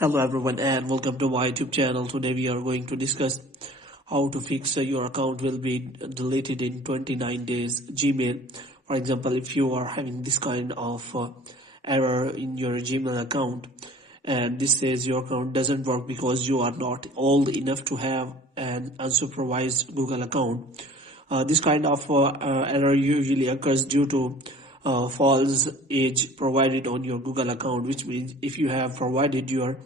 Hello everyone and welcome to my YouTube channel. Today we are going to discuss how to fix your account will be deleted in 29 days Gmail. For example, if you are having this kind of error in your Gmail account and this says your account doesn't work because you are not old enough to have an unsupervised Google account. This kind of error usually occurs due to false age provided on your Google account, which means if you have provided your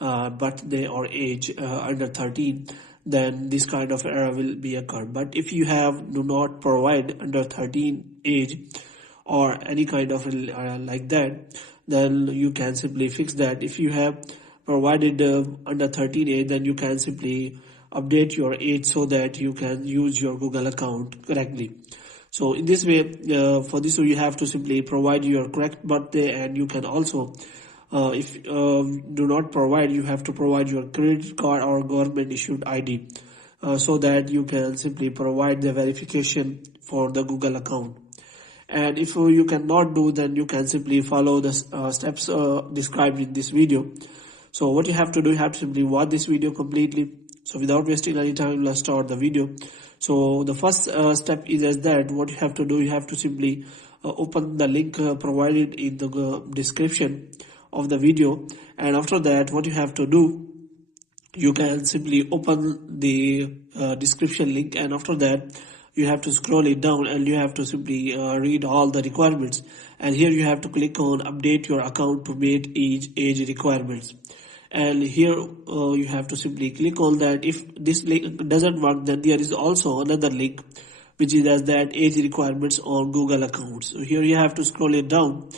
birthday or age under 13, then this kind of error will be occur. But if you do not provide under 13 age or any kind of like that, then you can simply fix that. If you have provided under 13 age, then you can simply update your age so that you can use your Google account correctly. So in this way, for this you have to simply provide your correct birthday, and you can also if do not provide, you have to provide your credit card or government issued ID so that you can simply provide the verification for the Google account. And if you cannot do, then you can simply follow the steps described in this video. So what you have to do, you have to simply watch this video completely. So without wasting any time, let's start the video. So the first step is that what you have to do, you have to simply open the link provided in the description of the video. And after that, what you have to do, you can simply open the description link, and after that you have to scroll it down and you have to simply read all the requirements. And here you have to click on update your account to meet age requirements. And here you have to simply click on that. If this link doesn't work, then there is also another link which is as that age requirements on Google accounts. So here you have to scroll it down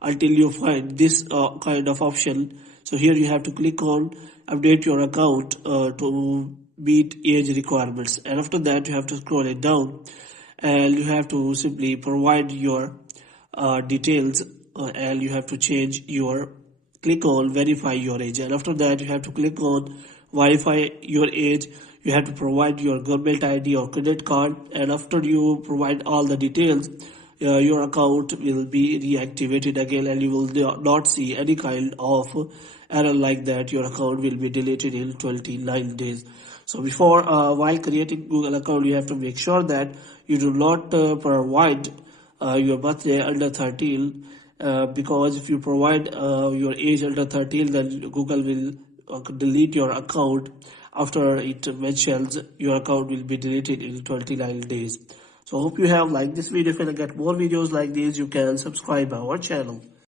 until you find this kind of option. So here you have to click on update your account to meet age requirements, and after that you have to scroll it down and you have to simply provide your details and you have to change your click on verify your age, and after that you have to click on verify your age. You have to provide your government ID or credit card, and after you provide all the details, your account will be reactivated again and you will not see any kind of error like that. Your account will be deleted in 29 days. So before while creating Google account, you have to make sure that you do not provide your birthday under 13 because if you provide your age under 13, then Google will delete your account after it mentions your account will be deleted in 29 days. So hope you have liked this video. If you want to get more videos like these, you can subscribe our channel.